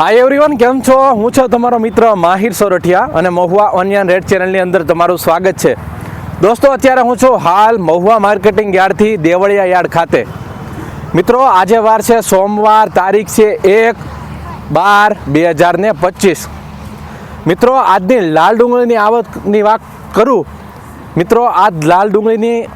Hi everyone કેમ છો? હું છું તમારો મિત્ર માહિર સોરઠિયા અને મહુવા ઓનિયન રેડ ચેનલની અંદર તમારું સ્વાગત છે. દોસ્તો, અત્યારે હું છું હાલ મહુવા માર્કેટિંગ યાર્ડથી દેવળિયા યાર્ડ ખાતે. મિત્રો, આજે વાર છે, સોમવાર, તારીખ છે એક બાર બે હજાર ને પચીસ. મિત્રો આજની લાલ ડુંગળીની આવકની વાત કરું. મિત્રો, આજ લાલ ડુંગળીની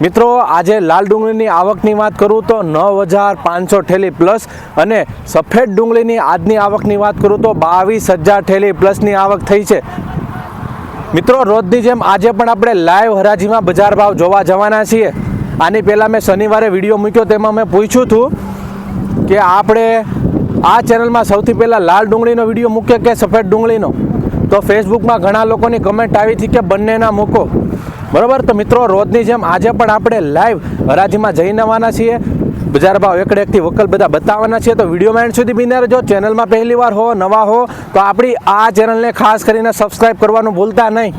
મિત્રો, આજે લાલ ડુંગળીની આવકની વાત કરું તો નવ હજાર પાંચસો ઠેલી પ્લસ અને સફેદ ડુંગળીની આજની આવકની વાત કરું તો બાવીસ હજાર ઠેલી પ્લસની આવક થઈ છે. મિત્રો, રોજની જેમ આજે પણ આપણે લાઈવ હરાજીમાં બજાર ભાવ જોવા જવાના છીએ. આની પહેલાં મેં શનિવારે વીડિયો મૂક્યો તેમાં મેં પૂછ્યું હતું કે આપણે આ ચેનલમાં સૌથી પહેલાં લાલ ડુંગળીનો વીડિયો મૂકીએ કે સફેદ ડુંગળીનો? તો ફેસબુકમાં ઘણા લોકોની કમેન્ટ આવી હતી કે બંનેના મૂકો. બરાબર? તો મિત્રો, રોજની જેમ આજે પણ આપણે લાઈવ હરાજીમાં જઈને આવવાના છીએ. બજાર ભાવ એકડે એકથી વકલ બધા બતાવવાના છે તો વિડીયોમાં એન્ડ સુધી બિના રહેજો. ચેનલમાં પહેલી વાર હો, નવા હો, તો આપણી આ ચેનલને ખાસ કરીને સબસ્ક્રાઈબ કરવાનું ભૂલતા નહીં.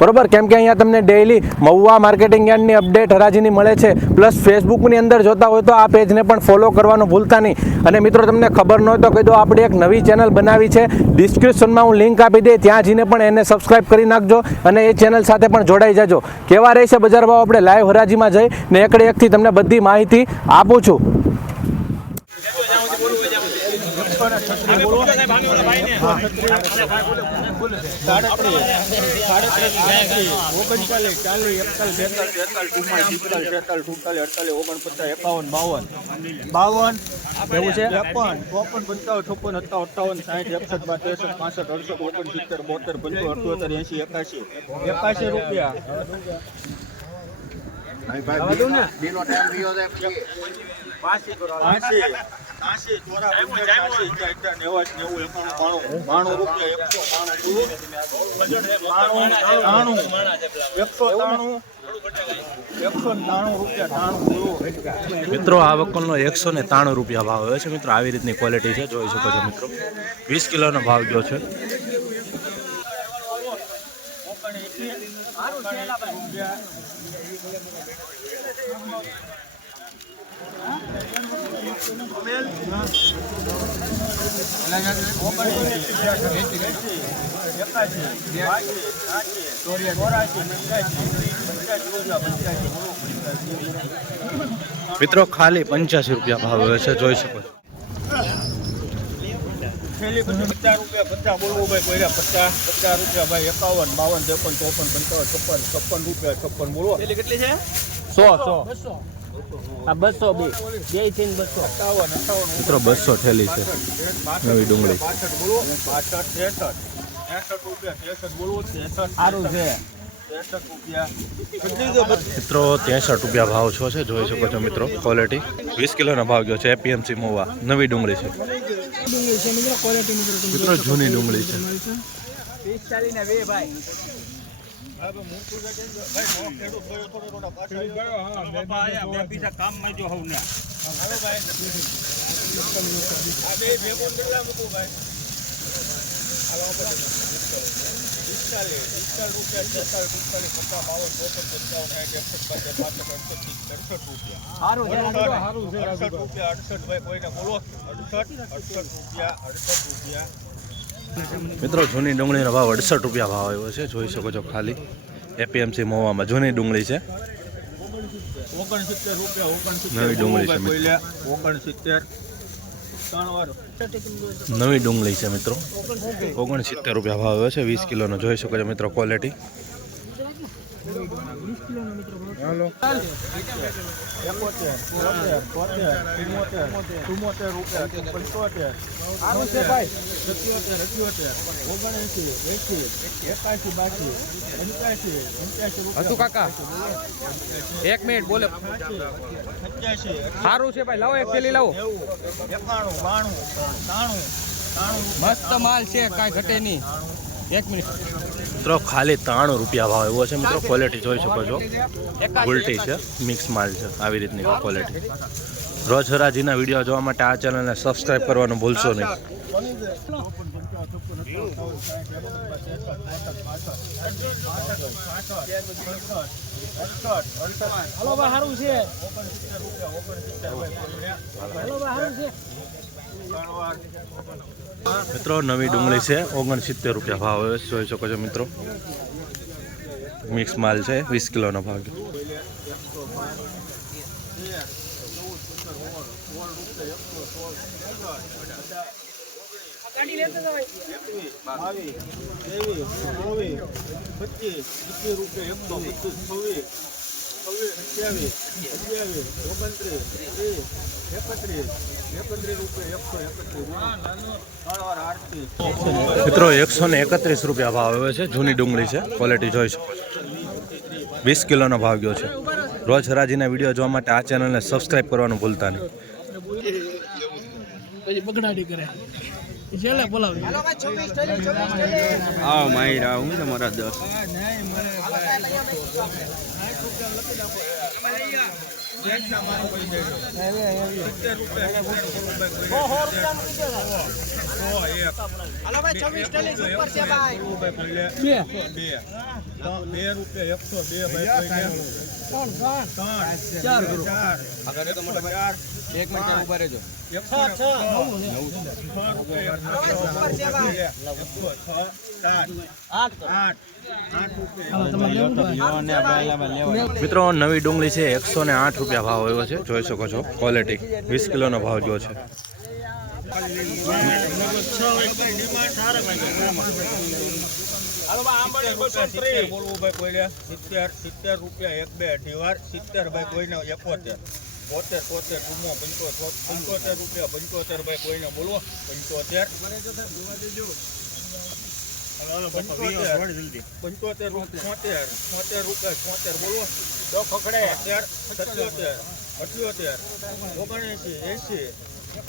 બરોબર? કેમ કે અહીંયા તમને ડેઈલી મહુવા માર્કેટિંગ યાર્ડની અપડેટ હરાજીની મળે છે. પ્લસ ફેસબુકની અંદર જોતા હોય તો આ પેજને પણ ફોલો કરવાનું ભૂલતા નહીં. અને મિત્રો, તમને ખબર ન હોય તો કહી દો, આપણે એક નવી ચેનલ બનાવી છે. ડિસ્ક્રિપ્શનમાં હું લિંક આપી દઈ ત્યાં જઈને પણ એને સબસ્ક્રાઇબ કરી નાખજો અને એ ચેનલ સાથે પણ જોડાઈ જજો. કેવા રહેશે બજાર ભાવ? આપણે લાઈવ હરાજીમાં જઈ ને એકડે એકથી તમને બધી માહિતી આપું છું. ઓગણચાલીસ ચાલીસ એકતાલીસ બેતાલીસ તેતાલીસ ચુમ્માલીસ પિસ્તાલીસ છેતાલીસ સુડતાલીસ અડતાલીસ ઓગણપચાસ એકાવન બાવન. બાવન એવું છે? ત્રેપન ચોપન પંચાવન છપ્પન સત્તાવન સાઠ એકસઠ બાર ત્રેસઠ પાસઠ અડસઠ ઓગણસિત્તેર બોતેર પંચોતેર અઠ્યોતેર એંસી એકાશી એકાશી રૂપિયા બાણું રૂપિયા રૂપિયા મિત્રો આ વકલનો એકસો ને ત્રાણું રૂપિયા ભાવ હોય છે. મિત્રો આવી રીતની ક્વોલિટી છે. જોઈ શકો છો મિત્રો. વીસ કિલોનો ભાવ ગયો છે. મિત્રો ખાલી પંચ્યાસી રૂપિયા ભાવ હવે છે જોઈ શકો છો. પછી પચાસ રૂપિયા પચાસ બોલવું ભાઈ કોઈરા પચાસ પચાસ રૂપિયા ભાઈ એકાવન બાવન ત્રેપન ચોપન પંચાવન છપ્પન છપ્પન રૂપિયા છપ્પન બોલો. કેટલી છે? સો સો. આ બસો બે. બેથી બસો. મિત્રો બસો થેલી છે. નવી ડુંગળી. સારું છે. મિત્રો ત્રેસઠ રૂપિયા ભાવ છો છે જોઈ શકો છો મિત્રો ક્વોલિટી વીસ કિલોનો ભાવ ગયો છે એપીએમસી મોવા. નવી ડુંગળી છે. મિત્રો જૂની ડુંગળી છે. અડસઠ રૂપિયા અડસઠ ભાઈ કોઈને બોલો. અડસઠ અડસઠ રૂપિયા અડસઠ રૂપિયા. મિત્રો જૂની ડુંગળીનો ભાવ અડસઠ રૂપિયા ભાવ આવ્યો છે. જોઈ શકો છો ખાલી. એપીએમસી મોવામાં જૂની ડુંગળી છે. નવી ડુંગળી છે નવી ડુંગળી છે મિત્રો. ઓગણસિત્તેર રૂપિયા ભાવ આવ્યો છે વીસ કિલોનો. જોઈ શકો છો મિત્રો ક્વોલિટી એકોતેર તોતેર તોતેર ચુમ્મોતેર ચુમ્મોતેર રૂપિયા પંચોતેર સત્યોતેર અઠ્યોતેર ઓગણએંસી એંસી એકાશી બાસી પંચ્યાસી પંચ્યાસી રૂપિયા. કાકા એક મિનિટ બોલે. સારું છે ભાઈ લાવો એક થેલી લાવો. એકાણું બાણું ત્રાણું ત્રાણું મસ્ત માલ છે કાંઈ ઘટે નહીં. એક મિનિટ. મિત્રો ખાલી ત્રાણું રૂપિયા ભાવ એવો છે મિત્રો ક્વોલિટી જોઈ શકો છો. ઉલટી છે મિક્સ માલ છે આવી રીતની ક્વોલિટી રોજ હરાજીના વીડિયો જોવા માટે આ ચેનલને સબસ્ક્રાઈબ કરવાનું ભૂલશો નહીં. હલો ભાઈ સારું છે. હલો ભાઈ સારું છે. મિત્રો, નવી ડુંગળી છે. ઓગણસિત્તેર રૂપિયા ભાવ જોઈ શકો છો મિત્રો. મિક્સ માલ છે, વીસ કિલોનો ભાવ બાવીસ ત્રેવીસ ચોવીસ પચીસ રૂપિયા એકસો પચીસ છવ્વીસ અઠ્યાવીસ ઓગણત્રીસ ત્રીસ એકત્રીસ મિત્રો એકસો ને એકત્રીસ રૂપિયા ભાવ આવે છે જૂની ડુંગળી છે ક્વોલિટી જોઈ શકો વીસ કિલોનો ભાવ ગયો છે. રોજ હરાજીના વીડિયો જોવા માટે આ ચેનલને સબસ્ક્રાઈબ કરવાનું ભૂલતા નહીં. પછી બગડાડી કરે. છેલ્લે આવ માયરા હું તમારા દસ? બે બે રૂપિયા એકસો બે ત્રણ ચાર ચાર એક મિનિટ ઊભા રહેજો? મિત્રો નવી ડુંગળી છે એકસો ને આઠ રૂપિયા ભાવ આવ્યો છે. જોઈ શકો છો ક્વોલિટી વીસ કિલોનો ભાવ જો છે. સિત્તેર સિત્તેર રૂપિયા એક બે અઢી વાર સિત્તેર ભાઈ કોઈને એકોતેર. બોતેર તોતેર ચુમ્મો પંચોતેર પંચોતેર રૂપિયા પંચોતેર ભાઈ કોઈને બોલવો પંચોતેર. પંચોતેર. છોતેર. છોતેર રૂપિયા છોતેર બોલવો. દો ખખડે. તેર સત્યોતેર અઠ્યોતેર ઓગણએંસી એંસી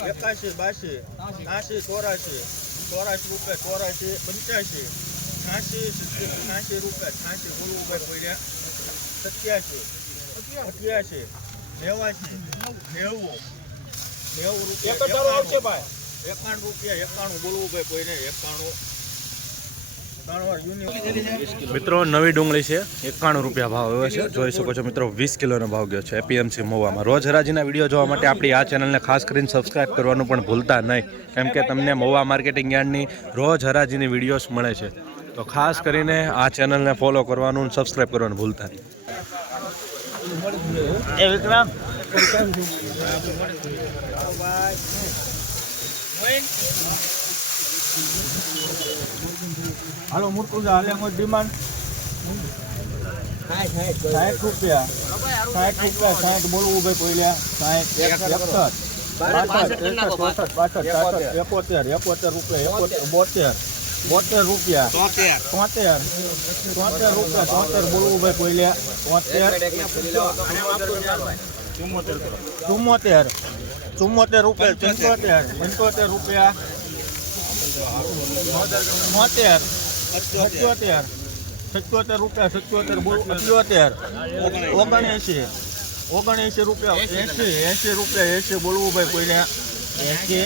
એકાશી બાસી ત્યાસી ચોરાશી ચોરાશી રૂપિયા ચોરાશી પંચ્યાસી છ્યાસી છ્યાસી રૂપિયા છ્યાસી બોલવું ભાઈ પડ્યા સત્યાસી અઠ્યાસી નેવાસી નેવું. નેવું રૂપિયા એકાણું. રૂપિયા એકાણું બોલવું ભાઈ કોઈને એકાણું. મિત્રો નવી ડુંગળી છે. એકાણું રૂપિયા ભાવ એવો છે. જોઈ શકો છો મિત્રો વીસ કિલોનો ભાવ ગયો છે એપીએમસી મહુવામાં રોજ હરાજીના વીડિયો જોવા માટે આપણી આ ચેનલને ખાસ કરીને સબસ્ક્રાઇબ કરવાનું પણ ભૂલતા નહીં. કેમ કે તમને મહુવા માર્કેટિંગ યાર્ડની રોજ હરાજીની વિડીયોઝ મળે છે. તો ખાસ કરીને આ ચેનલને ફોલો કરવાનું સબસ્ક્રાઇબ કરવાનું ભૂલતા નહીં. એ વિક્રમ હાલો મુર્તુજા હાલે મોટ ડિમાન્ડ. સાઠ રૂપિયા. સાઠ રૂપિયા સાઠ બોલવું ભાઈ કોઈલ્યા સાઠ એકસઠ બાસઠ ત્રેસઠ ચોસઠ બાસઠ સાસઠ એકોતેર એકોતેર રૂપિયા એકોતેર બોતેર. બોતેર રૂપિયા. તોતેર. તોતેર. રૂપિયા તોતેર બોલવું ભાઈ કોઈલ્યા તોતેર. ચુમ્મોતેર ચુમ્મોતેર. રૂપિયા પંચોતેર પંચોતેર રૂપિયા. છોતેર સત્યોતેર સત્યોતેર રૂપિયા સત્યોતેર અઠ્યોતેર ઓગણએંસી ઓગણએંસી રૂપિયા એંસી એંસી રૂપિયા એંસી બોલવું ભાઈ કોઈને એંસી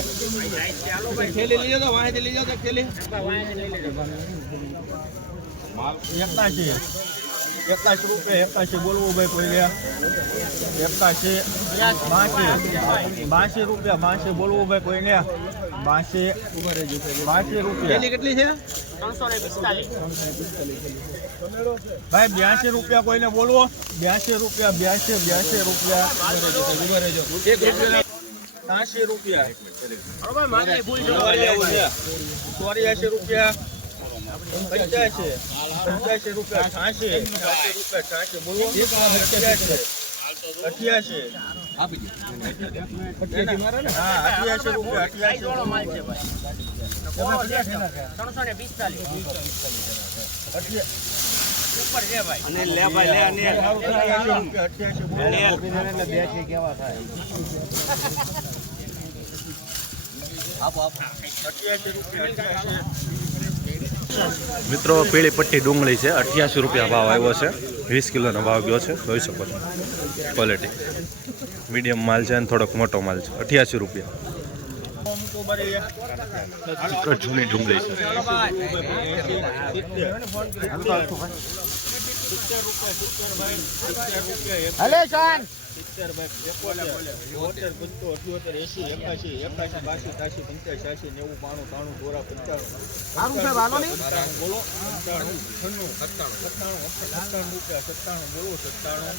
એકાશી એકાશી રૂપિયા એકાશી બોલવું ભાઈ કોઈને એકાશી બાસી બાસી રૂપિયા બાસી બોલવું ભાઈ કોઈને બાસી બાસી રૂપિયા કેટલી છે ત્રણસો ને પિસ્તાલીસ ભાઈ બ્યાસી રૂપિયા કોઈને બોલવો બ્યાસી રૂપિયા બ્યાસી બ્યાસી રૂપિયા ત્યાસી રૂપિયા. ચોર્યાસી રૂપિયા. પંચ્યાસી. પંચ્યાસી રૂપિયા છ્યાસી રૂપિયા છ્યાસી બોલવો અઠ્યાસી. અઠ્યાસી. હા અઠ્યાસી રૂપિયા અઠ્યાસી. ત્રણસો ને પિસ્તાલીસ. મિત્રો, પીળી પટ્ટી ડુંગળી છે. અઠ્યાસી રૂપિયા ભાવ આવ્યો છે. વીસ કિલોનો ભાવ ગયો છે. જોઈ શકો છો. ક્વોલિટી મીડિયમ માલ છે અને થોડોક મોટો માલ છે. અઠ્યાસી રૂપિયા. જૂની ડુંગળી છે. સિત્તેર રૂપિયા સિત્તેર બોતેર પંચોતેર અઠ્યોતેર એસી એકાશી એકાશી બાસી ત્યાસી પંચ્યાસી છ્યાસી નેવું બાણું ત્રાણું ચોરા પંચાણું. સારું સાહેબ હાલો નહીં. સત્તાણું બોલો. સત્તાણું છન્નું. સત્તાણું સત્તાણું સત્તાણું રૂપિયા સત્તાણું બોલો સત્તાણું.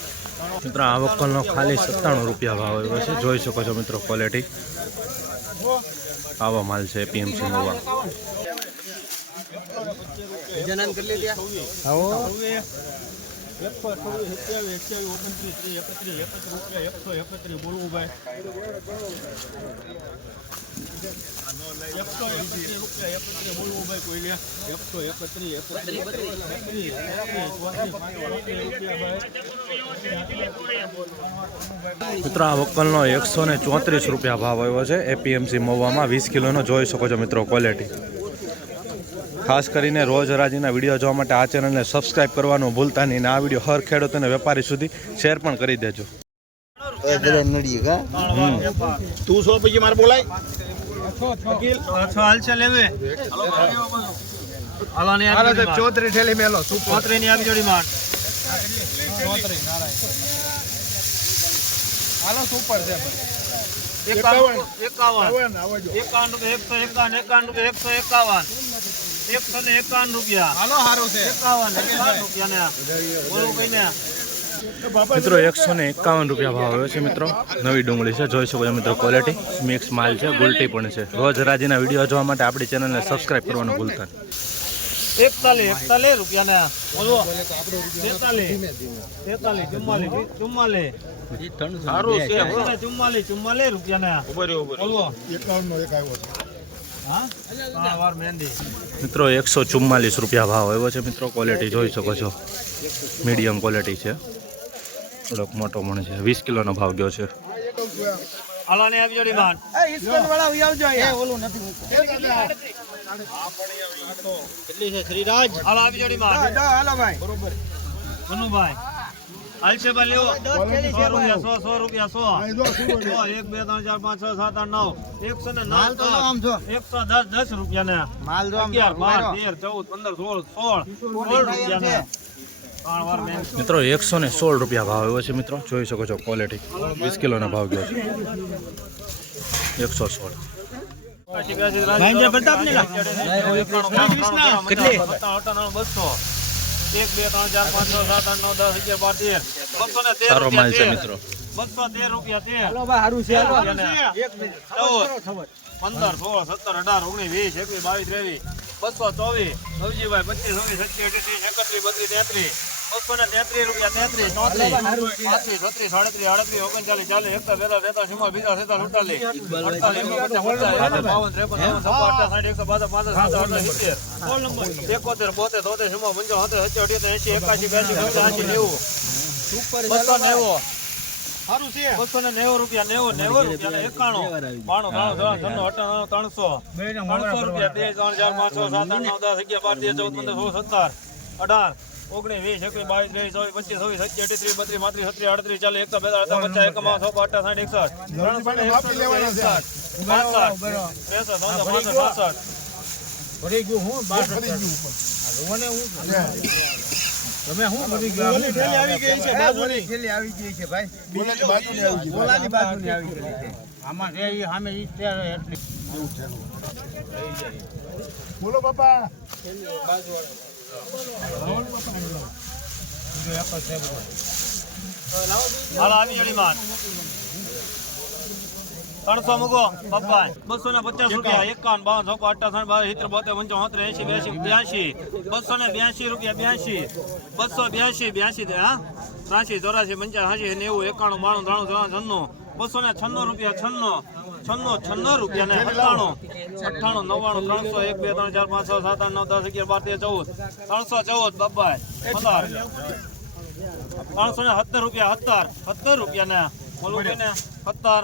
મિત્રો આ વકલનો ખાલી સત્તાણું રૂપિયા ભાવ આવ્યો છે. જોઈ શકો છો મિત્રો ક્વોલિટી આવા માલ છે પીએમસી નો જનાન કરી લીધી. એકસો મિત્રો, આ વકલનો એકસો ને ચોત્રીસ રૂપિયા ભાવ આવ્યો છે. એપીએમસી મહુવામાં વીસ કિલોનો જોઈ શકો છો મિત્રો ક્વોલિટી ખાસ કરીને રોજ હરાજીના વીડિયો જોવા માટે આ ચેનલને સબસ્ક્રાઇબ કરવાનું ભૂલતા નહીં આ વીડિયો હર ખેડૂત અને વેપારી સુધી શેર પણ કરી દેજો. તું સો પછી મારે બોલાય? વકીલ છ હાલ છે લેવે. હાલો ને હાલો સાહેબ ચોત્રી ઠેલી મેલો ચોત્રી ની આવી જોડી માર. હાલો સુપર છે એકાવન એકાવન એકાવન. એકસો એકાવન એકાવન એકસો એકાવન. એકસો ને એકાવન રૂપિયા. હાલો સારું છે. એકાવન એકાવન રૂપિયા ને બોલું કઈ ને મિત્રો એકસો ને એકાવન રૂપિયા ભાવ આવ્યો છે મિત્રો. નવી ડુંગળી છે જોઈ શકો છો મિત્રો ક્વોલિટી મિક્સ માલ છે ગુલટી પણ છે. રોજ રાજીના વીડિયો જોવા માટે આપણી ચેનલને સબસ્ક્રાઇબ કરવાનું ભૂલતા નહીં. એકતાલીસ એકતાલીસ રૂપિયા ને બોલો. તેતાલીસ તેતાલીસ ચુમ્માલીસ ચુમ્માલીસ. સારું છે ચુમ્માલીસ ચુમ્માલીસ મિત્રો એકસો ચુમ્માલીસ રૂપિયા ભાવ એવો છે. મિત્રો ક્વોલિટી જોઈ શકો છો. મીડિયમ ક્વોલિટી છે. થોડોક મોટો પણ છે. વીસ કિલોનો ભાવ ગયો છે. હાલો ને આવી જોડી માન કેટલી છે શ્રીરાજ હાલો આવી જોડી માન બરોબર મનુભાઈ હાલ છે ભાઈ લેવો સો રૂપિયા સો સો રૂપિયા સો. સો એક બે ત્રણ ચાર પાંચ છ સાત આઠ નવ. એકસો ને નવ એકસો દસ દસ રૂપિયા ને માલ જો અગિયાર બાર તેર ચૌદ પંદર સોળ સોળ સોળ રૂપિયા ને મિત્રો એકસો ને સોળ રૂપિયા ભાવ આવ્યો છે મિત્રો. જોઈ શકો છો ક્વોલિટી વીસ કિલોનો ભાવ ગયો છે. એકસો સોળ. કેટલી બસો. એક બે ત્રણ ચાર પાંચ છ સાત આઠ નવ દસ અગિયાર બાર તેર. બસો ને તેર સારો છે રૂપિયા મિત્રો. બસો તેર રૂપિયા તેર. સારું છે. ચૌદ. પંદર સોળ સત્તર અઢાર ઓગણીસ વીસ એકવીસ બાવીસ ત્રેવીસ બસો ચોવીસ નવજીભાઈ પચીસ છવ્વીસ સત્યાવીસ અઠ્યાવીસ એકત્રીસ બત્રીસ તેત્રીસ. બસો ને તેત્રીસ રૂપિયા તેત્રીસ ચોત્રીસ. પાંત્રીસ છત્રીસ સાડત્રીસ આડત્રીસ ઓગણચાલીસ ચાલીસ એકતા બેતા તેતા સિમા બીજા સેતા સુડતાલીસ અડતાલીસ પચાસ પચાસ બાવન ત્રેપન એકસો પાંસઠ સાસઠ અઠ્ઠા સિત્તેર. એકોતેર બોતેર તોતેર સિમા પંચાવન સત્તર અઠ્યોતેર બ્યાસી પંચ્યાસી નેવું. બસો નેવું. બસો ને નેવું રૂપિયા નેવું નેવું રૂપિયા એકાણું. બાણું બાણું ત્રણ ત્રણ અઠાણું ત્રણસો. ત્રણસો રૂપિયા બે ત્રણ ચાર પાંચ છ સાત આઠ નવ દસ અગિયાર બાર તેર ચૌદ પંદર સોળ સત્તર અઢાર. ઓગણીસ વીસ એકવીસ બાવીસ ત્રેવીસ ચોવીસ પચીસ છવ્વીસ સત્યાવીસ અઠત્રીસ બત્રીસ પાંત્રીસ છત્રીસ આડત્રીસ ચાલીસ એકસો બેતાળીસ પચાસ એકાવન સો અઠા સાઠ એકસઠ. ત્રેસઠ ચૌદ પાંસઠ ત્રણસો મૂકો પપ્પા બસો ને પચાસ રૂપિયા એકાવન બાવન છપ્પન અઠ્ઠાસઠ બાવીસ સિત્તેર બોતેર પંચાવન એંશી બ્યાસી બ્યાસી બસો બ્યાસી રૂપિયા બ્યાસી બસો બ્યાસી બ્યાસી હા ત્રાસી ચોરાસી પંચાસી નેવું એકાણું બાણું ત્રાણું ત્રણ છન્નું બસો ને છન્નું રૂપિયા છન્નો છન્નો છન્નો રૂપિયા ને અઠ્ઠાણું અઠ્ઠાણું નવ્વાણું ત્રણસો એક બે ત્રણ ચાર પાંચ છ સાત આઠ નવ દસ અગિયાર બાર તેર ચૌદ ત્રણસો ચૌદ બબ્બાઈ પંદર. ત્રણસો ને સત્તર રૂપિયા સત્તર સત્તર રૂપિયા ને બોલું કે ને સત્તર.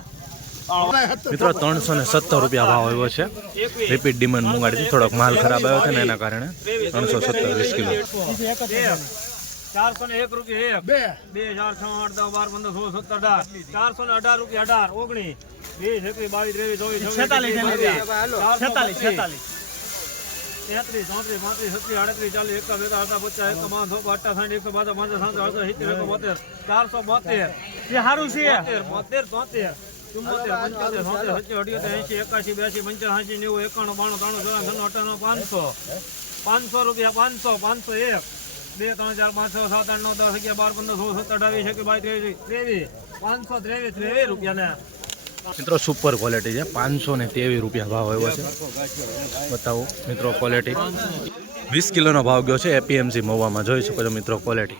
મિત્રો ત્રણસો ને સત્તર રૂપિયા ભાવ આવ્યો છે. રિપીટ ડિમાન્ડ મંગાડી થોડોક માલ ખરાબ આવ્યો છે ને એના કારણે ત્રણસો સત્તર વીસ કિલો. ચારસો ને એક રૂપિયા એક. બે. બે ચાર છ આઠ દસ બાર પંદર સોળ સત્તર અઢાર. ચારસો ને અઢાર રૂપિયા અઢાર ઓગણીસ વીસ એકવીસ બાવીસ ત્રેવીસ ચોવીસ છેતાલીસ છેતાલીસ તેત્રીસ ચોત્રીસ પાંત્રીસ છત્રીસ આડત્રીસ ચાલીસ એકા બેકા હતા પચાસ એકા પાંચસો અઠ્ઠા સાઠ એકસો બાજા પાંચસો સાતસો અડસો સિત્તેર એકો બોતેર. ચારસો બોતેર. એ સારું છે. બોતેર તોતેર ચુમ્મોતેર પંચોતેર સોતેર સત્તર અઠ્યોતેર એંશી એકાશી બ્યાસી પંચ્યાસી નેવું એકાણું બાણું ત્રાણું ચોરાણું ત્રણું અઠાણું પાંચસો. પાંચસો રૂપિયા પાંચસો પાંચસો એક. બે, ત્રણ, ચાર, પાંચ, છ, સાત, આઠ, નવ, દસ, અગિયાર, બાર, પંદર, સોળ, સત્તર અઢાવીસ એક બાવીસ, ત્રેવીસ ત્રેવીસ, પાંચસો ત્રેવીસ ત્રેવીસ રૂપિયા ને મિત્રો સુપર ક્વોલિટી છે. પાંચસો ને તેવી રૂપિયા ભાવ આવ્યો છે. બતાવો, મિત્રો ક્વોલિટી વીસ કિલોનો ભાવ ગયો છે એપીએમસી મહુવામાં જોઈ શકો છો, મિત્રો ક્વોલિટી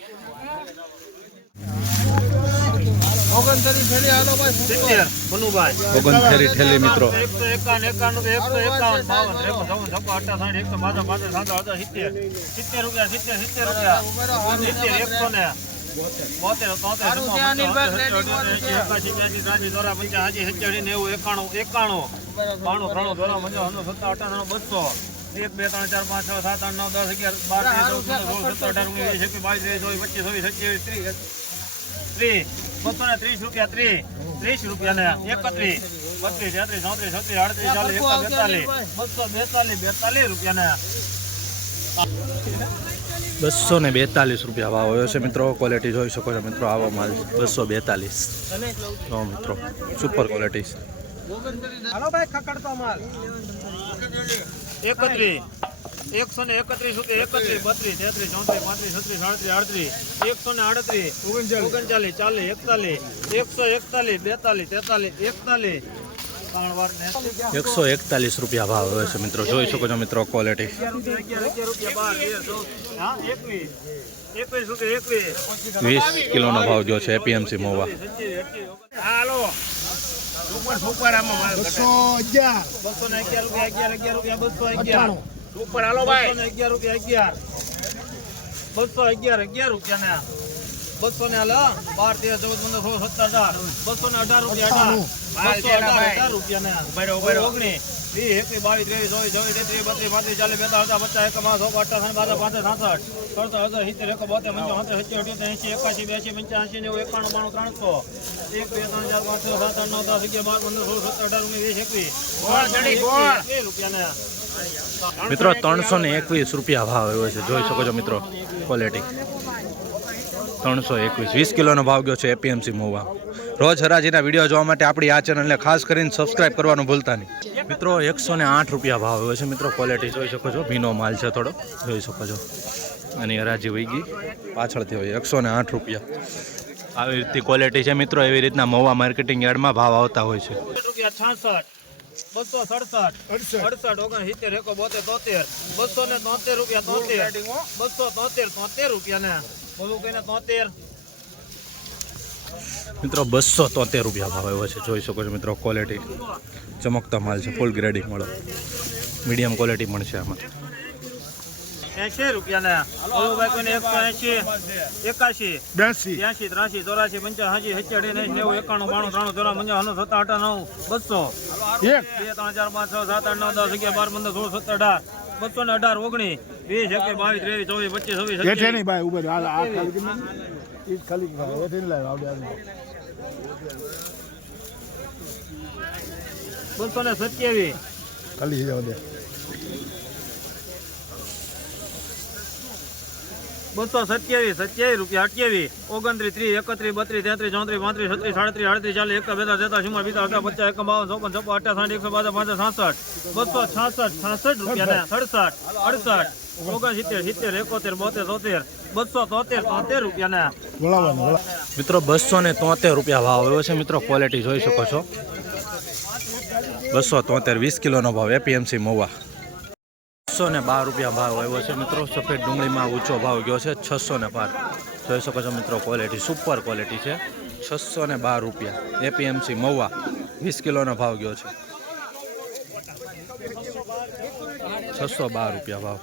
સિત્તેર મનુભાઈ ઓગણતેરી ઠેલી મિત્રો. એકસો એકાવન એકાણું એકસો એકાવન બાવન ત્રેપન ચોવન છપ્પન અઠ્ઠાવન એકસો બાસઠ પાંત્રીસ સાતસો હતા સિત્તેર. સિત્તેર રૂપિયા સિત્તેર સિત્તેર રૂપિયા. સિત્તેર એકસો ને બોતેર તોતેર ત્રાસી પંચ્યાસી નેવું એકાણું એકાણું. બાણું ત્રાણું ચોરા પંચાવન સત્તા અઠાણું બસો. એક બે ત્રણ ચાર પાંચ છ સાત આઠ નવ દસ અગિયાર બાર તેર ચૌદ પંદર સોળ સત્તર અઢાર ઓગણીસ વીસ એકવીસ બાવીસ ત્રેવીસ ચોવીસ પચીસ છવ્વીસ સત્યાવીસ ત્રીસ. ત્રીસ. બસો ને ત્રીસ રૂપિયા ત્રીસ ત્રીસ રૂપિયા ને એકત્રીસ બત્રીસ તેત્રીસ ચોત્રીસ છત્રીસ આડત્રીસ ચાલીસ એકસો બેતાલીસ બસો બેતાલીસ બેતાલીસ રૂપિયા ને બસો ને બેતાલીસ રૂપિયા ભાવ આવ્યો છે મિત્રો. ક્વોલિટી જોઈ શકો છો મિત્રો આવો માલ. બસો બેતાલીસ. જો મિત્રો સુપર ક્વોલિટી હાલો ભાઈ ખકડતો માલ. એકત્રીસ. એકસો ને એકત્રીસ એકત્રીસ બત્રીસ તેત્રીસ ચોત્રીસ પાંત્રીસ છત્રીસ સાડત્રીસ આડત્રીસ એકસો ને આડત્રીસ ઓગણચાલીસ. ચાલીસ એકતાલીસ એકસો એકતાલીસ બેતાલીસ તેતાલીસ એકતાલીસ. ત્રણ એકસો એકતાલીસ રૂપિયા ભાવ હવે છે મિત્રો. જોઈ શકો છો મિત્રો ક્વોલિટી વીસ કિલોનો ભાવ જો છે એપીએમસી મોવા. સુપર સુપર આમાં માલ બસો અગિયાર. બસો ને અગિયાર રૂપિયા અગિયાર અગિયાર રૂપિયા બસો અગિયાર. સુપર હાલો ભાઈ. અગિયાર રૂપિયા અગિયાર. બસો અગિયાર અગિયાર રૂપિયા ને બસો ને હાલ બાર તેર ચૌદ પંદર સોળ સત્તર હજાર બસો ને અઢાર રૂપિયા અઢાર. બસો અઢાર અઢાર રૂપિયા ને. ઓગણીસ. એકવીસ બાવીસ ત્રેવીસ ચોવીસ ચોવીસ તેત્રીસ બત્રીસ પાંત્રીસ ચાલીસ બેતાલીસ પચાસ એકાવન સો અઠ્ઠાવન બાર પાંચ સાસઠ સડસઠ અડસઠ સિત્તેર એક બોતેર પંચાવન સત્તર અઠ્યોતેર એંશી એકાશી બ્યાસી પંચ્યાસી નેવું એકાણું બાણું ત્રણસો. એક બે ત્રણ ચાર પાંચ છ સાત આઠ નવ દસ અગિયાર બાર પંદર સોળ સત્તર અઢાર ઓગણીસ વીસ. એકવીસ. રૂપિયા ને મિત્રો, ત્રણસો ને એકવીસ રૂપિયા ભાવ આવ્યો છે. જોઈ શકો છો મિત્રો ક્વોલિટી ત્રણસો એકવીસ, વીસ કિલોનો ભાવ ગયો છે એપીએમસી મોવા. રોજ હરાજીના વીડિયો જોવા માટે આપણી આ ચેનલને ખાસ કરીને સબસ્ક્રાઇબ કરવાનું ભૂલતા નહીં. મિત્રો, એકસો ને આઠ રૂપિયા ભાવ આવ્યો છે મિત્રો ક્વોલિટી જોઈ શકો છો, ભીનો માલ છે થોડો. જોઈ શકો છો. અને હરાજી વહી ગઈ. પાછળથી હોય, એકસો ને આઠ રૂપિયા. આવી રીતની ક્વોલિટી છે મિત્રો, એવી રીતના મહુવા માર્કેટિંગ યાર્ડમાં ભાવ આવતા હોય છે. બસો સડસઠ. અડસઠ. ઓગણ સિત્તેર એકો બોતેર તોતેર. બસો ને તોતેર રૂપિયા તોતેર. બસો તોતેર તોતેર રૂપિયા ને બોલું કઈને તોતેર. મિત્રો બસો તોતેર રૂપિયા ભાવ એવો છે. જોઈ શકો છો મિત્રો ક્વોલિટી ચમકતા માલ છે. ફૂલ ગ્રેડિંગ મળો મીડિયમ ક્વોલિટી મળશે આમાં. એસી રૂપિયા ના બોલું ભાઈ કોઈને એકસો એસી એકાશી બ્યાસી. ત્યાંશી ત્રાસી ચોરાશી પંચ્યાસી સત્યાસી ને નેવું એકાણું બાણું ત્રાણું ચોરા પંચાવન સત્તા અઠા નવ બસો. એક. બે ત્રણ ચાર પાંચ છ સાત આઠ નવ દસ અગિયાર બાર પંદર સોળ સત્તર અઢાર બસો ને અઢાર ઓગણીસ વીસ એકવીસ બાવીસ ત્રેવીસ ચોવીસ પચીસ છવ્વીસ સત્યાવીસ. નહીં ભાઈ ઉભર આ ખાલી ખાલી આવડે બસો ને સત્યાવીસ. ખાલી જવા દે બસો સત્યાવીસ સત્યાવીસ રૂપિયા અઠ્યાવીસ ઓગણત્રીસ ત્રીસ એકત્રીસ બત્રીસ તેત્રીસ ચોત્રીસ પાંત્રીસ છત્રીસ સાડત્રીસ આડત્રીસ ચાલીસ એક બેતા તેતા ચુમ્માર બીતા અગા પચાસ એકમ બાવન ચોપન છપ્પન અઠ્ઠાસઠ એકસો બાસઠ પાંચ છાસઠ બસો છાસઠ છાસઠ રૂપિયા ને સડસઠ અડસઠ ઓગણસિત્તેર સિત્તેર એકોતેર બોતેર તોતેર બસો તોતેર તોતેર રૂપિયા ને મિત્રો બસો ને તોતેર રૂપિયા ભાવ આવ્યો છે. મિત્રો ક્વોલિટી જોઈ શકો છો. બસો તોતેર વીસ કિલોનો ભાવ એપીએમસી મહુવા છસો ને બાર રૂપિયા ભાવ આવ્યો છે મિત્રો. સફેદ ડુંગળીમાં ઊંચો ભાવ ગયો છે છસો ને બાર. જોઈ શકો છો મિત્રો ક્વોલિટી સુપર ક્વોલિટી છે. છસો ને બાર રૂપિયા. એપીએમસી મવા વીસ કિલોનો ભાવ ગયો છે. છસો બાર રૂપિયા ભાવ.